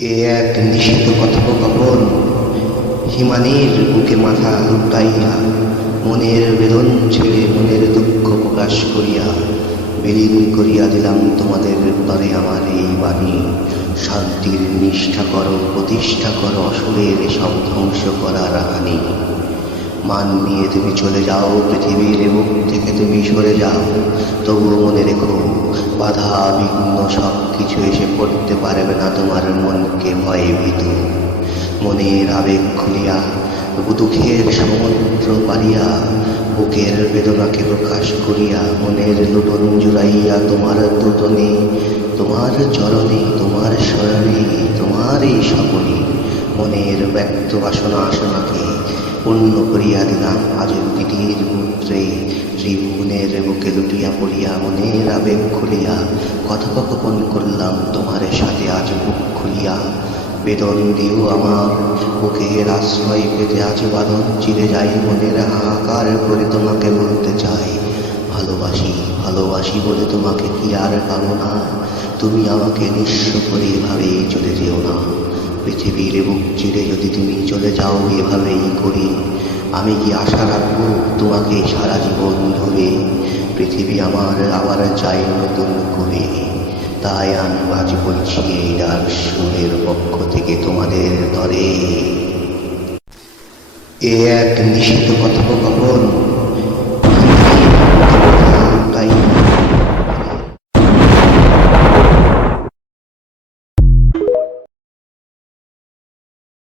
এ এক নিষিদ্ধ কথোপকথন। হিমানির বুকে মাথা লুটাইয়া, মনের বেদন ছেড়ে মনের দুঃখ প্রকাশ করিয়া বিলীন করিয়া দিলাম তোমাদের তরে আমার এই বাণী। শান্তির নিষ্ঠা করো, প্রতিষ্ঠা করো, অসুরের সব ধ্বংস করার হানি। মান নিয়ে তুমি চলে যাও, পৃথিবীর বুক থেকে তুমি সরে যাও, তবুও মনে রেখো বাধা বিঘ্ন সব কিছু এসে পড়তে পারবে না তোমার মনকে ভয়ে ভীত। মনের আবেগ খুলিয়া, দুঃখের সমুদ্র পারিয়া, বুকের বেদনাকে প্রকাশ করিয়া, মনের লুটন জুড়াইয়া তোমার দুটনে, তোমার চরণে, তোমার শরণে, তোমার এই স্বপনে মনের ব্যক্ত বাসনা আসনাকে পূর্ণ করিয়া দিলাম আজ দিদির পুত্রে। ত্রিভুবনের বুকে লুটিয়া পড়িয়া, মনের আবেগ খুলিয়া কথোপকথন করলাম তোমার সাথে আজ বুক খুলিয়া। বেদন দিও আমার বুকের আশ্রয় পেতে আজ বাঁধন চিরে যাই, মনের হাহাকার করে তোমাকে বলতে চাই ভালোবাসি, ভালোবাসি বলে তোমাকে কি আর পাবো না। তুমি আমাকে নিঃস্ব করে এভাবেই চলে যেও না। পৃথিবীর বুক চিরে যদি তুমি চলে যাও এভাবেই করে, আমি কি আশা রাখবো তোমাকে সারা জীবন ধরে? পৃথিবী আমার আবার চাই নতুন করে। তাই আমি আজ বলছি এই ডাক সুরের পক্ষ থেকে তোমাদের তরে। এ এক নিষিদ্ধ কথোপকথন।